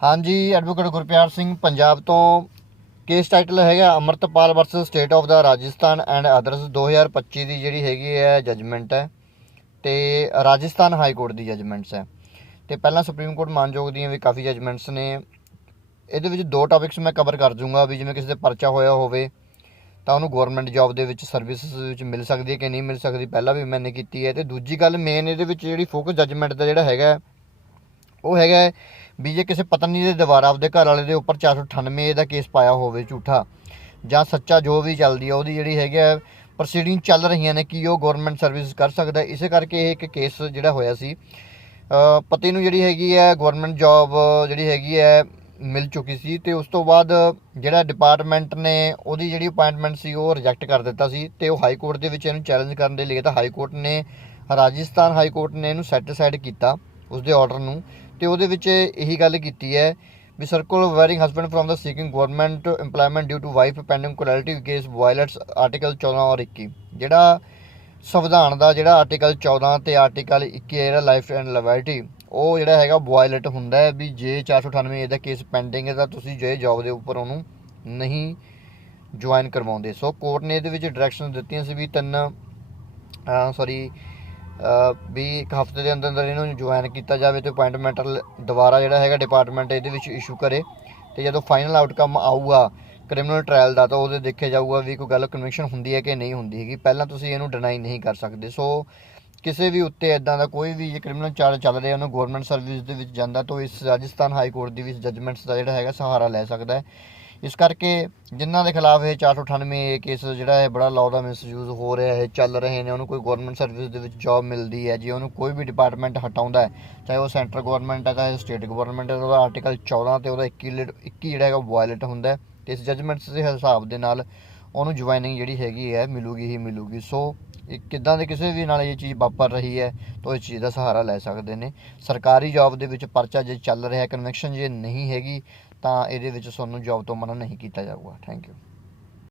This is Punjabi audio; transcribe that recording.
ਹਾਂਜੀ ਐਡਵੋਕੇਟ ਗੁਰਪਿਆਰ ਸਿੰਘ, ਪੰਜਾਬ ਤੋਂ ਕੇਸ ਟਾਈਟਲ ਹੈਗਾ Amritpal versus state of the Rajasthan and others 2025 ਦੀ ਜਿਹੜੀ ਹੈਗੀ ਹੈ ਜਜਮੈਂਟ ਹੈ ਤੇ ਰਾਜਸਥਾਨ ਹਾਈ ਕੋਰਟ ਦੀ ਜਜਮੈਂਟਸ ਹੈ। ਤੇ ਪਹਿਲਾਂ ਸੁਪਰੀਮ ਕੋਰਟ ਮਾਨਯੋਗ ਦੀਆਂ ਵੀ ਕਾਫੀ ਜਜਮੈਂਟਸ ਨੇ। ਇਹਦੇ ਵਿੱਚ ਦੋ ਟਾਪਿਕਸ ਮੈਂ ਕਵਰ ਕਰ ਦੂੰਗਾ ਵੀ ਜਿਵੇਂ ਕਿਸੇ ਦੇ ਪਰਚਾ ਹੋਇਆ ਹੋਵੇ ਤਾਂ ਉਹਨੂੰ ਗਵਰਨਮੈਂਟ ਜੌਬ ਦੇ ਵਿੱਚ ਸਰਵਿਸਿਜ਼ ਵਿੱਚ ਮਿਲ ਸਕਦੀ ਹੈ ਕਿ ਨਹੀਂ ਮਿਲ ਸਕਦੀ, ਪਹਿਲਾਂ ਵੀ ਮੈਨੇ ਕੀਤੀ ਹੈ। ਤੇ ਦੂਜੀ ਗੱਲ ਮੇਨ ਇਹਦੇ ਵਿੱਚ ਜਿਹੜੀ ਫੋਕਸ ਜਜਮੈਂਟ ਦਾ ਜਿਹੜਾ ਹੈਗਾ ਉਹ ਹੈਗਾ ਵੀ ਜੇ ਕਿਸੇ ਪਤਨੀ ਦੇ ਦੁਆਰਾ ਆਪਦੇ ਘਰ ਵਾਲੇ ਦੇ ਉੱਪਰ 498 ਦਾ ਕੇਸ ਪਾਇਆ ਹੋਵੇ ਝੂਠਾ, ਜਾਂ ਸੱਚਾ ਜੋ ਵੀ ਚੱਲਦੀ ਆ, ਉਹਦੀ ਜਿਹੜੀ ਹੈਗੀ ਹੈ ਪ੍ਰੋਸੀਡਿੰਗ ਚੱਲ ਰਹੀਆਂ ਨੇ, ਕਿ ਉਹ ਗਵਰਨਮੈਂਟ ਸਰਵਿਸ ਕਰ ਸਕਦਾ ਇਸੇ ਕਰਕੇ ਇਹ ਇੱਕ ਕੇਸ ਜਿਹੜਾ ਹੋਇਆ ਸੀ। ਪਤੀ ਨੂੰ ਜਿਹੜੀ ਹੈਗੀ ਹੈ ਗਵਰਨਮੈਂਟ ਜੌਬ ਜਿਹੜੀ ਹੈਗੀ ਹੈ ਮਿਲ ਚੁੱਕੀ ਸੀ ਤੇ ਉਸ ਤੋਂ ਬਾਅਦ ਜਿਹੜਾ ਡਿਪਾਰਟਮੈਂਟ ਨੇ ਉਹਦੀ ਜਿਹੜੀ ਅਪਾਇੰਟਮੈਂਟ ਸੀ, ਉਹ ਰਿਜੈਕਟ ਕਰ ਦਿੱਤਾ ਸੀ ਤੇ ਉਹ ਹਾਈ ਕੋਰਟ ਦੇ ਵਿੱਚ ਇਹਨੂੰ ਚੈਲੰਜ ਕਰਨ ਦੇ ਲਈ ਤਾਂ ਹਾਈ ਕੋਰਟ ਨੇ, ਰਾਜਸਥਾਨ ਹਾਈ ਕੋਰਟ ਨੇ ਇਹਨੂੰ ਸੈਟੀਸਫਾਈਡ ਕੀਤਾ। ਉਸ ਦੇ ਆਰਡਰ ਨੂੰ ਤੇ ਉਹਦੇ ਵਿੱਚ ਇਹੀ ਗੱਲ ਕੀਤੀ ਹੈ ਵੀ circular barring husband from the seeking government EMPLOYMENT due to wife pending criminality case violates article 14 ਔਰ 21 ਜਿਹੜਾ ਸੰਵਿਧਾਨ ਦਾ ਜਿਹੜਾ ਆਰਟੀਕਲ 14 ਤੇ ਆਰਟੀਕਲ 21 ਹੈ ਜਿਹੜਾ ਲਾਈਫ ਐਂਡ ਲਿਬਰਟੀ ਉਹ ਜਿਹੜਾ ਹੈਗਾ ਵਾਇਲੇਟ ਹੁੰਦਾ ਹੈ ਵੀ ਜੇ 498 ਇਹਦਾ ਕੇਸ ਪੈਂਡਿੰਗ ਹੈ ਤਾਂ ਤੁਸੀਂ ਜੇ ਜੌਬ ਦੇ ਉੱਪਰ ਉਹਨੂੰ ਨਹੀਂ ਜੁਆਇਨ ਕਰਵਾਉਂਦੇ। ਸੋ ਕੋਰਟ ਨੇ ਇਹਦੇ ਵਿੱਚ ਡਾਇਰੈਕਸ਼ਨ ਦਿੱਤੀਆਂ ਸੀ ਵੀ ਤਿੰਨ ਸੌਰੀ ਵੀ ਇੱਕ ਹਫ਼ਤੇ ਦੇ ਅੰਦਰ ਅੰਦਰ ਇਹਨੂੰ ਜੁਆਇਨ ਕੀਤਾ ਜਾਵੇ ਤੇ ਅਪਾਇੰਟਮੈਂਟ ਦੁਬਾਰਾ ਜਿਹੜਾ ਹੈਗਾ ਡਿਪਾਰਟਮੈਂਟ ਇਹਦੇ ਵਿੱਚ ਇਸ਼ੂ ਕਰੇ ਤੇ ਜਦੋਂ ਫਾਈਨਲ ਆਊਟਕਮ ਆਊਗਾ ਕ੍ਰਿਮੀਨਲ ਟ੍ਰਾਇਲ ਦਾ ਤਾਂ ਉਹਦੇ ਦੇਖਿਆ ਜਾਊਗਾ ਵੀ ਕੋਈ ਗੱਲ ਕਨਵਿਕਸ਼ਨ ਹੁੰਦੀ ਹੈ ਕਿ ਨਹੀਂ ਹੁੰਦੀ ਹੈਗੀ। ਪਹਿਲਾਂ ਤੁਸੀਂ ਇਹਨੂੰ ਡਿਨਾਈ ਨਹੀਂ ਕਰ ਸਕਦੇ। ਸੋ ਕਿਸੇ ਵੀ ਉੱਤੇ ਇਦਾਂ ਦਾ ਕੋਈ ਵੀ ਜੇ ਕ੍ਰਿਮੀਨਲ ਚਾਰਜ ਚੱਲ ਰਿਹਾ ਉਹਨੂੰ ਗਵਰਨਮੈਂਟ ਸਰਵਿਸ ਦੇ ਵਿੱਚ ਜਾਂਦਾ ਤਾਂ ਉਹ ਇਸ ਰਾਜਸਥਾਨ ਹਾਈ ਕੋਰਟ ਦੀ ਵੀ ਜੱਜਮੈਂਟਸ ਦਾ ਜਿਹੜਾ ਹੈਗਾ ਸਹਾਰਾ ਲੈ ਸਕਦਾ ਹੈ। ਇਸ ਕਰਕੇ ਜਿਨ੍ਹਾਂ ਦੇ ਖਿਲਾਫ ਇਹ 498 ਏ ਕੇਸ ਜਿਹੜਾ ਹੈ ਬੜਾ ਲਾਅ ਦਾ ਮਿਸਯੂਜ਼ ਹੋ ਰਿਹਾ ਹੈ, ਚੱਲ ਰਹੇ ਨੇ, ਉਹਨੂੰ ਕੋਈ ਗਵਰਨਮੈਂਟ ਸਰਵਿਸ ਦੇ ਵਿੱਚ ਜੌਬ ਮਿਲਦੀ ਹੈ, ਜੇ ਉਹਨੂੰ ਕੋਈ ਵੀ ਡਿਪਾਰਟਮੈਂਟ ਹਟਾਉਂਦਾ ਹੈ, ਚਾਹੇ ਉਹ ਸੈਂਟਰ ਗਵਰਨਮੈਂਟ ਹੈ, ਚਾਹੇ ਸਟੇਟ ਗਵਰਨਮੈਂਟ ਹੈ, ਉਹਦਾ ਆਰਟੀਕਲ 14 ਤੇ ਉਹਦਾ 21 ਲਿਟ- 21 ਜਿਹੜਾ ਹੈਗਾ ਵਾਇਲੇਟ ਹੁੰਦਾ ਤੇ ਇਸ ਜਜਮੈਂਟਸ ਦੇ ਹਿਸਾਬ ਦੇ ਨਾਲ ਉਹਨੂੰ ਜੁਆਇਨਿੰਗ ਜਿਹੜੀ ਹੈਗੀ ਹੈ, ਮਿਲੂਗੀ ਹੀ ਮਿਲੂਗੀ। ਸੋ ਕਿੱਦਾਂ ਦੇ ਕਿਸੇ ਵੀ ਨਾਲ ਇਹ ਚੀਜ਼ ਵਾਪਰ ਰਹੀ ਹੈ, ਤਾਂ ਇਸ ਚੀਜ਼ ਦਾ ਸਹਾਰਾ ਲੈ ਸਕਦੇ ਨੇ। ਸਰਕਾਰੀ ਜੌਬ ਦੇ ਵਿੱਚ ਪਰਚਾ ਜੇ ਚੱਲ ਰਿਹਾ ਕਨਵੈਕਸ਼ਨ ਜੇ ਨਹੀਂ ਹੈਗੀ, ਤਾਂ ਇਹਦੇ ਵਿੱਚ ਤੁਹਾਨੂੰ ਜੌਬ ਤੋਂ ਮਨਾ ਨਹੀਂ ਕੀਤਾ ਜਾਊਗਾ। Thank you